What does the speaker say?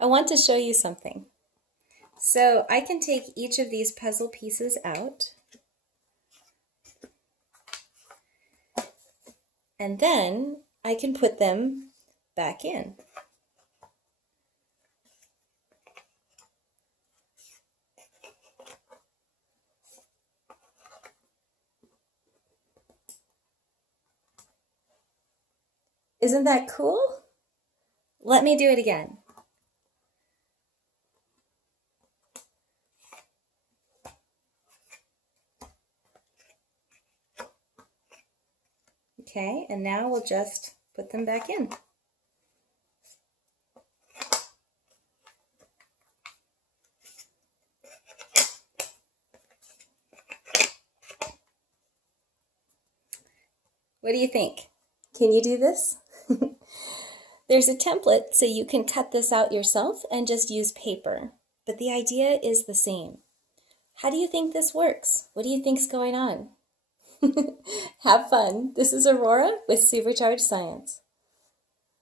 I want to show you something. So I can take each of these puzzle pieces out, and then I can put them back in. Isn't that cool? Let me do it again. Okay, and now we'll just put them back in. What do you think? Can you do this? There's a template so you can cut this out yourself and just use paper, but the idea is the same. How do you think this works? What do you think's going on? Have fun. This is Aurora with Supercharged Science.